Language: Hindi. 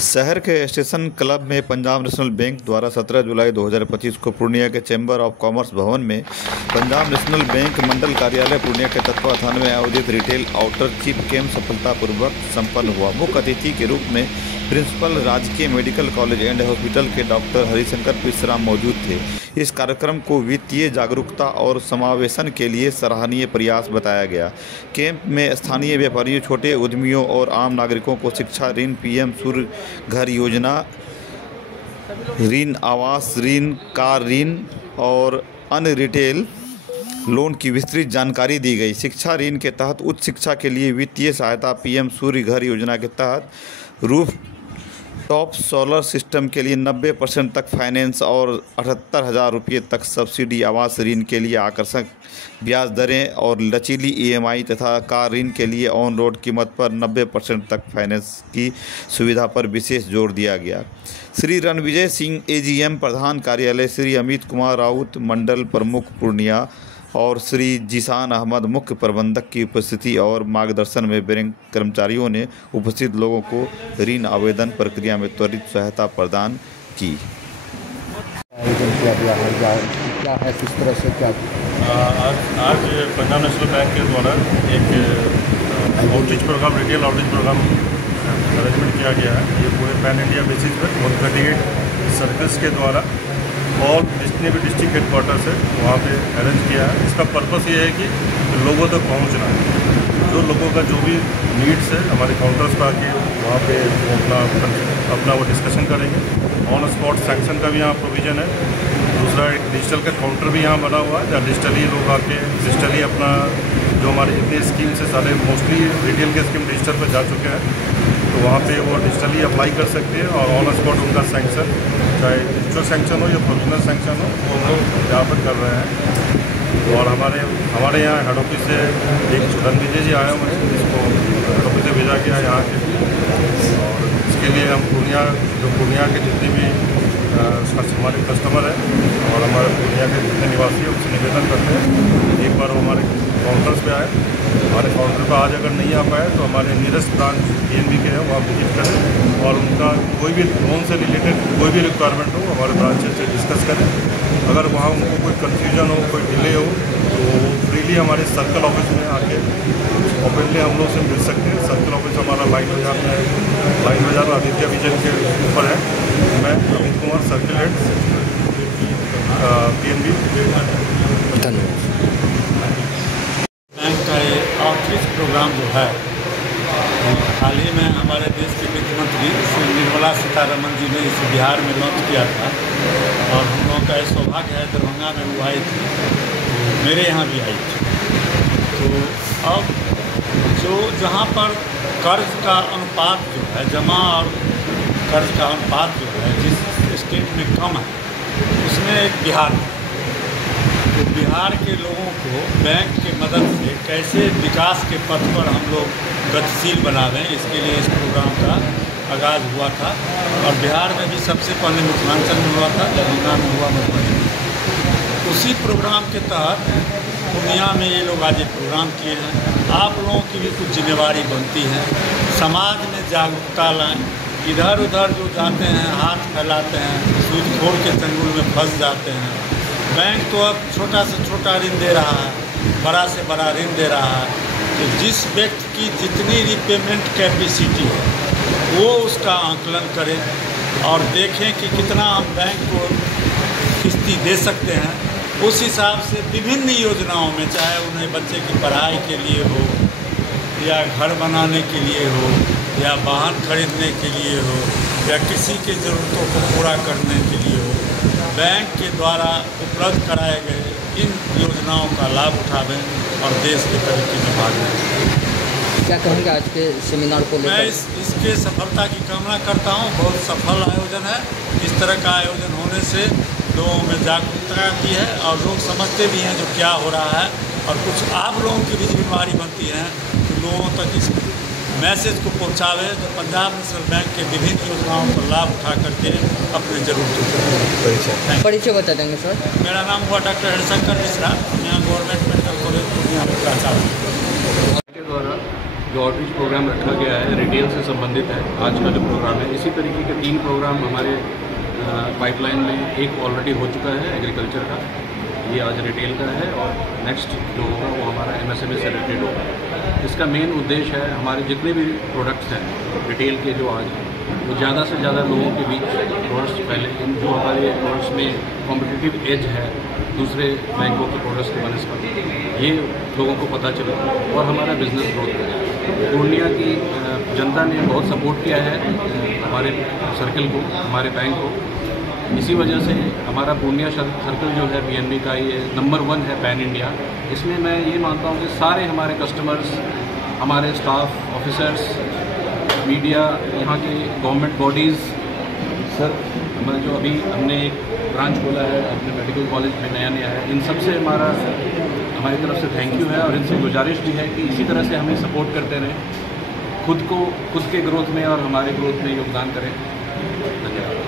शहर के स्टेशन क्लब में पंजाब नेशनल बैंक द्वारा 17 जुलाई 2025 को पूर्णिया के चैम्बर ऑफ कॉमर्स भवन में पंजाब नेशनल बैंक मंडल कार्यालय पूर्णिया के तत्वावधान में आयोजित रिटेल आउटरीच कैंप सफलतापूर्वक संपन्न हुआ। मुख्य अतिथि के रूप में प्रिंसिपल राजकीय मेडिकल कॉलेज एंड हॉस्पिटल के डॉक्टर हरिशंकर मिश्राम मौजूद थे। इस कार्यक्रम को वित्तीय जागरूकता और समावेशन के लिए सराहनीय प्रयास बताया गया। कैंप में स्थानीय व्यापारियों, छोटे उद्यमियों और आम नागरिकों को शिक्षा ऋण, पीएम सूर्य घर योजना ऋण, आवास ऋण, कार ऋण और अन्य रिटेल लोन की विस्तृत जानकारी दी गई। शिक्षा ऋण के तहत उच्च शिक्षा के लिए वित्तीय सहायता, पीएम सूर्य घर योजना के तहत रूफ टॉप सोलर सिस्टम के लिए 90% तक फाइनेंस और 78,000 रुपये तक सब्सिडी, आवास ऋण के लिए आकर्षक ब्याज दरें और लचीली ईएमआई तथा कार ऋण के लिए ऑन रोड कीमत पर 90% तक फाइनेंस की सुविधा पर विशेष जोर दिया गया। श्री रणविजय सिंह एजीएम प्रधान कार्यालय, श्री अमित कुमार राउत मंडल प्रमुख पूर्णिया और श्री जीशान अहमद मुख्य प्रबंधक की उपस्थिति और मार्गदर्शन में बैंक कर्मचारियों ने उपस्थित लोगों को ऋण आवेदन प्रक्रिया में त्वरित सहायता प्रदान की। क्या है, किस तरह से क्या आज पंजाब नेशनल बैंक के द्वारा एक outreach program, retail outreach program arrangement किया गया है। ये पूरे पैन इंडिया बेसिस पर 138 सर्कल्स के द्वारा और जितने भी डिस्ट्रिक्ट हेडक्वार्टर्स है वहाँ पे अरेंज किया है। इसका पर्पस ये है कि लोगों तक पहुँचना है। जो लोगों का जो भी नीड्स है हमारे काउंटर्स पर आके वहाँ पे अपना वो डिस्कशन करेंगे। ऑन स्पॉट सैंक्शन का भी यहाँ प्रोविज़न है। दूसरा एक डिजिटल का काउंटर भी यहाँ बना हुआ है जहाँ डिजिटली लोग आके डिजिटली अपना जो हमारे जितने स्कीम्स है सारे मोस्टली रिटेल के स्कीम डिजिटल पर जा चुके हैं, तो वहाँ पे वो डिजिटली अप्लाई कर सकते हैं और ऑन स्पॉट उनका सैंक्शन, चाहे डिजिटल सैंक्शन हो या प्रोविजनल सैंक्शन हो, वो लोग यहाँ पर कर रहे हैं। और हमारे यहाँ हेड ऑफिस से एक रणविजय जी आए हुए हैं, जिसको हेड ऑफिस से भेजा गया यहाँ के। और इसके लिए हम पूर्णिया के जितने भी हमारे कस्टमर हैं और हमारे पूर्णिया के जितने निवासी हैं उससे निवेदन करते हैं एक बार वो हमारे काउंटर्स पे आए। हमारे काउंटर पर आज अगर नहीं आ पाए तो हमारे नियरेस्ट ब्रांच पीएनबी के हैं वहाँ विजिट करें और उनका कोई भी लोन से रिलेटेड कोई भी रिक्वायरमेंट हो हमारे ब्रांचेस से डिस्कस करें। अगर वहाँ उनको कोई कन्फ्यूजन हो, कोई डिले हो, तो वो फ्रीली हमारे सर्कल ऑफिस में आके ओपनली हम लोग से मिल सकते हैं। सर्कल ऑफिस हमारा लाइन बाजार आदित्य विजन के ऊपर है। मैं Amit Kumar, circle head PNB. धन्यवाद। बैंक का ये आउटरीच प्रोग्राम जो है हाल ही में हमारे देश के वित्त मंत्री श्री निर्मला सीतारमण जी ने इसे बिहार में लॉन्च किया था और हम लोगों का सौभाग्य है दरभंगा में वो आई थी, तो मेरे यहाँ भी आई थी। तो अब जहाँ पर कर्ज का अनुपात जो है, जमा और कर्ज का अनुपात जो है जिस स्टेट में कम है उसमें एक बिहार है। तो बिहार के लोगों को बैंक के मदद से कैसे विकास के पथ पर हम लोग गतिशील बनावें, इसके लिए इस प्रोग्राम का आगाज़ हुआ था। और बिहार में भी सबसे पहले मिथिलांचल में हुआ था, दरभंगा में हुआ, मधुबनी में। उसी प्रोग्राम के तहत पूर्णिया में ये लोग आज एक प्रोग्राम किए हैं। आप लोगों की भी कुछ जिम्मेवारी बनती है, समाज में जागरूकता लाएँ। इधर उधर जो जाते हैं हाथ फैलाते हैं, सूदखोर के चंगुल में फंस जाते हैं। बैंक तो अब छोटा से छोटा ऋण दे रहा है, बड़ा से बड़ा ऋण दे रहा है। तो जिस व्यक्ति की जितनी रिपेमेंट कैपेसिटी है वो उसका आकलन करें और देखें कि कितना हम बैंक को किस्ती दे सकते हैं। उस हिसाब से विभिन्न योजनाओं में, चाहे उन्हें बच्चे की पढ़ाई के लिए हो या घर बनाने के लिए हो या वाहन खरीदने के लिए हो या किसी की ज़रूरतों को पूरा करने के लिए हो, बैंक के द्वारा उपलब्ध कराए गए इन योजनाओं का लाभ उठावें और देश के तरक्की में भाग लें। क्या कहेंगे आज के सेमिनार को लेकर? मैं इसके सफलता की कामना करता हूं। बहुत सफल आयोजन है। इस तरह का आयोजन होने से लोगों में जागरूकता आती है और लोग समझते भी हैं जो क्या हो रहा है। और कुछ आप लोगों की भी जिम्मेदारी बनती है कि लोगों तक इस मैसेज को पहुंचावे जो पंजाब नेशनल बैंक के विभिन्न योजनाओं का लाभ उठा करके अपने जरूरतों को परिचय बता देंगे सर? मेरा नाम हुआ डॉक्टर हरिशंकर मिश्रा, यहाँ गवर्नमेंट मेडिकल कॉलेज पूर्णिया में प्राचार्य। के द्वारा जो आउटरीच प्रोग्राम रखा गया है रिटेल से संबंधित है। आज का जो प्रोग्राम है, इसी तरीके के 3 प्रोग्राम हमारे पाइपलाइन में एक ऑलरेडी हो चुका है एग्रीकल्चर का, ये आज रिटेल का है, और नेक्स्ट जो होगा वो हमारा MSME से रिलेटेड होगा। इसका मेन उद्देश्य है हमारे जितने भी प्रोडक्ट्स हैं रिटेल के जो आज वो ज़्यादा से ज़्यादा लोगों के बीच प्रोडक्ट्स फैले, इन जो हमारे प्रोडक्ट्स में कॉम्पिटिटिव एज है दूसरे बैंकों के प्रोडक्ट्स के बनस्पत, ये लोगों को पता चले और हमारा बिजनेस ग्रोथ करे। पूर्णिया की जनता ने बहुत सपोर्ट किया है हमारे सर्कल को, हमारे बैंक को। इसी वजह से हमारा पूर्णिया सर्कल जो है PNB का ये नंबर 1 है पैन इंडिया। इसमें मैं ये मानता हूँ कि सारे हमारे कस्टमर्स, हमारे स्टाफ, ऑफिसर्स, मीडिया, यहाँ के गवर्नमेंट बॉडीज़, सर हमारा जो अभी हमने एक ब्रांच खोला है अपने मेडिकल कॉलेज में नया है, इन सब से हमारी तरफ से थैंक यू है, और इनसे गुजारिश भी है कि इसी तरह से हमें सपोर्ट करते रहें, खुद के ग्रोथ में और हमारे ग्रोथ में योगदान करें। धन्यवाद।